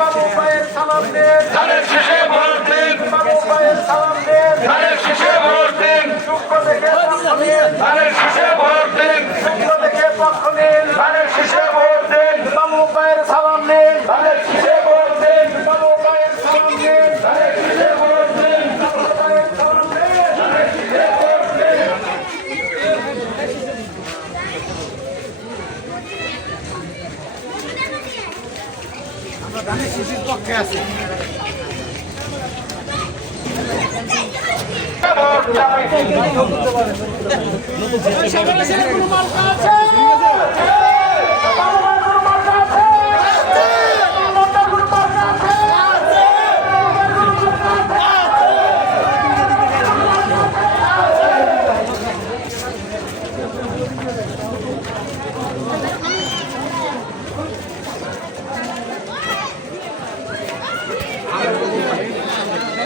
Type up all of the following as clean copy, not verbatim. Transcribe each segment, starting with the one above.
বাবু ভাইয়ের সালাম দিন, ধানের শীষে ভোট দিন। বাবু ভাইয়ের সালাম দিন, ধানের শীষে ভোট দিন। সূক্ষ্ম দেখে পক্ষ নিন, ধানের শীষে ভোট দিন। সূক্ষ্ম দেখে পক্ষ নিন, ধানের শীষে ভোট দিন। বাবু ভাইয়ের সালাম দিন, ধানের শীষে ভোট দিন। বাবু ভাইয়ের সালাম দিন, ধানের শীষে ভোট দিন। বাবু ভাইয়ের সালাম দিন, ধানের শীষে ভোট দিন। আমরা ধানের শীষের পক্ষে আছি।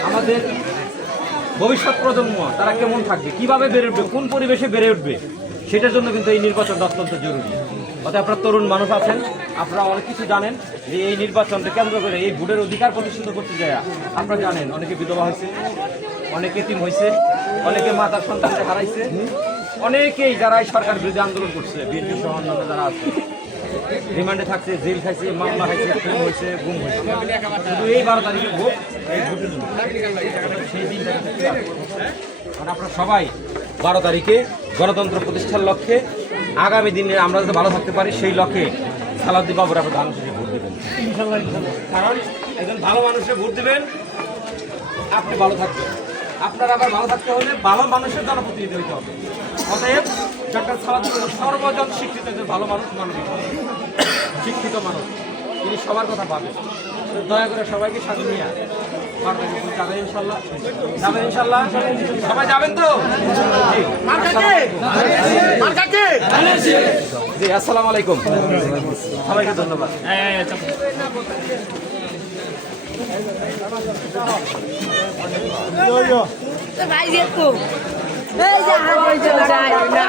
আমাদের ভবিষ্যৎ প্রজন্ম তারা কেমন থাকবে, কিভাবে বেড়ে উঠবে, কোন পরিবেশে বেড়ে উঠবে, সেটার জন্য কিন্তু এই নির্বাচনটা অত্যন্ত জরুরি। অর্থাৎ আপনারা তরুণ মানুষ আছেন, আপনারা অনেক কিছু জানেন যে এই নির্বাচনকে কেন্দ্র করে এই ভোটের অধিকার প্রতিষ্ঠিত করতে যায় আপনারা জানেন অনেকে বিধবা হয়েছে, অনেকে এতিম হয়েছে, অনেকে মাতার সন্তানকে হারাইছে, অনেকেই যারা এই সরকার বিরোধী আন্দোলন করছে, বিএনপি সহ অন্যান্য যারা আছে রিমান্ডে থাকছে, জেল খাইছে, মামলা খাইছে, খুন হয়েছে, গুম হয়েছে। শুধু এই 12 তারিখে ভোট, এই ভোটের জন্য সেই দিনটা মানে আপনারা সবাই 12 তারিখে গণতন্ত্র প্রতিষ্ঠার লক্ষ্যে আগামী দিনে আমরা যাতে ভালো থাকতে পারি সেই লক্ষ্যে সালাউদ্দিন বাবুর আপনার ধান শেষে ভোট দেবেন। কারণ একজন ভালো মানুষে ভোট দেবেন, আপনি ভালো থাকবেন। আপনার আবার ভালো থাকতে হলে ভালো মানুষের জনপ্রতিনিধি হইতে হবে। অতএব ডক্টর সালাউদ্দিন সর্বজন শিক্ষিত একজন ভালো মানুষ, মানবিক শিক্ষিত মানুষ, তিনি সবার কথা পাবেন। দয়া করে সবাইকে সাথে নিয়ে যাবেন ইনশাল্লাহ, যাবেন ইনশাল্লাহ, সবাই যাবেন তো? জি, আসসালামু আলাইকুম, সবাইকে ধন্যবাদ। ভাই দেখো এই যে হাই যায় না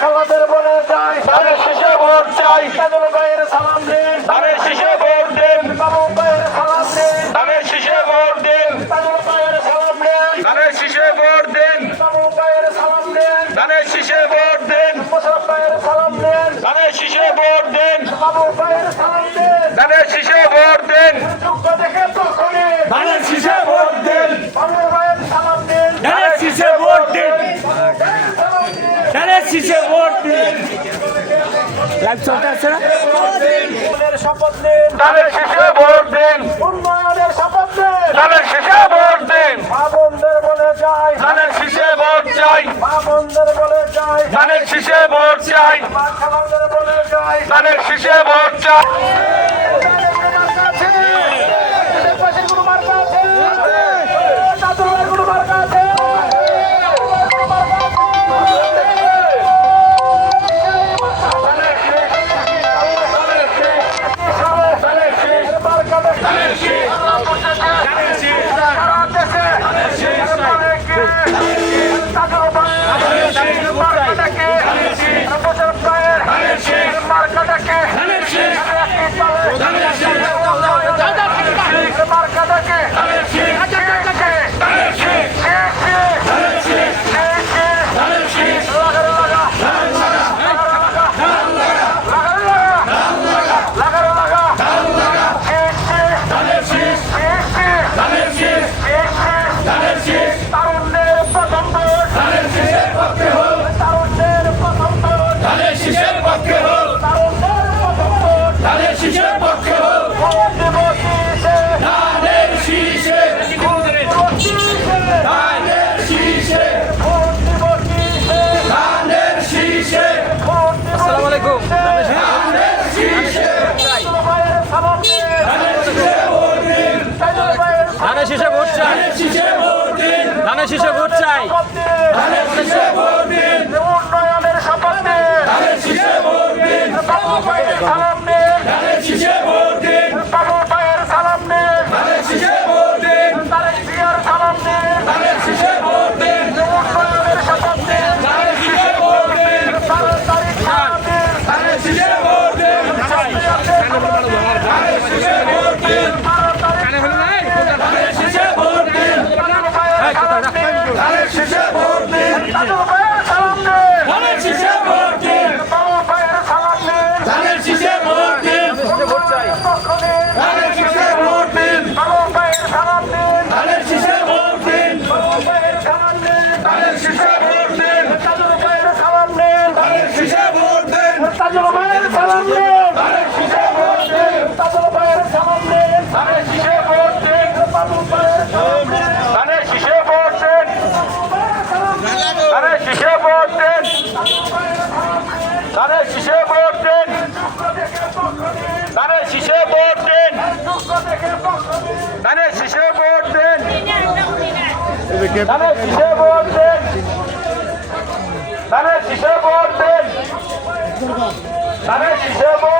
খালাদের বলে যায় ধানের শীষে ভোট চাই। কাজল ভাইয়ের সালাম দিন, ধানের শীষে ভোট দিন। বাবু ভাইয়ের সালাম দিন, ধানের শীষে ভোট দিন। কাজল ভাইয়ের সালাম দিন, ধানের শীষে ভোট দিন। বাবু ভাইয়ের সালাম দিন, ধানের শীষে ভোট দিন। মোশাররফ ভাইয়ের সালাম দিন, ধানের শীষে ভোট দিন। বাবু ভাইয়ের সালাম দিন, ধানের শীষে ভোট দিন। যোগ্য দেখে পক্ষ নিন, ধানের শীষে ভোট দিন। বাবু ভাইয়ের সালাম দিন, ধানের শীষে ভোট দিন। ধানের শীষে ভোট দিন। লাইভ চলতে আছে না? শপথ নিন, ধানের শীষে ভোট দিন। উন্নয়নের শপথ নিন, ধানের শীষে ভোট দিন। মা বোনদের বলে যায় ধানের শীষে ভোট চাই। মা বোনদের বলে যায় ধানের শীষে ভোট চাই। মা খালাদের বলে যায় ধানের শীষে ভোট চাই। আসসালামু আলাইকুম। ধানের শীষে ভোট চাই। ধানের শীষে ভোট দিন। উন্নয়নের শপথ নিন। ধানের শীষে ভোট দিন। বাবু ভাইয়ের সালাম নিন। ধানের শীষে ভোট দিন। বাবু ভাইয়ের সালাম নিন। ধানের শীষে ভোট দিন। তারেক জিয়ার সালাম নিন। ধানের শীষে ভোট দিন। উন্নয়নের শপথ নিন। ধানের শীষে ভোট দিন। তারেক সালাম দিন। ধানের শীষে ভোট দিন। ধানের শীষে ভোট দিন। ধানের শীষে ভোট দিন। ধানের শীষে ভোট দিন। বাবু ভাইয়ের সালাম নিন। ধানের শীষে ভোট দিন। বাবু ভাইয়ের সালাম নিন। ধানের শীষে ভোট দিন। ভোট চাই। ধানের শীষে ভোট দিন। বাবু ভাইয়ের সালাম নিন। ধানের শীষে ভোট দিন। বাবু ভাইয়ের সালাম নিন। ধানের শীষে ভোট দিন। তাজুল ভাইয়ের সালাম নিন। ধানের শীষে ভোট দিন। তাজুল ভাইয়ের সালাম নিন। ধানের শীষে ভোট দিন। তাজুল ভাইয়ের সালাম নিন। ধানের শীষে ভোট দিন। বাবু ভাইয়ের সালাম নিন। ধানের শীষে ভোট দিন। ধানের শীষে ভোট দিন। ধানের শীষে ভোট দিন। ধানের শীষে ভোট দিন। ধানের শীষে ভোট দিন। ধানের শীষে ভোট দিন। ধানের শীষে ভোট দিন। ধানের শীষে ভোট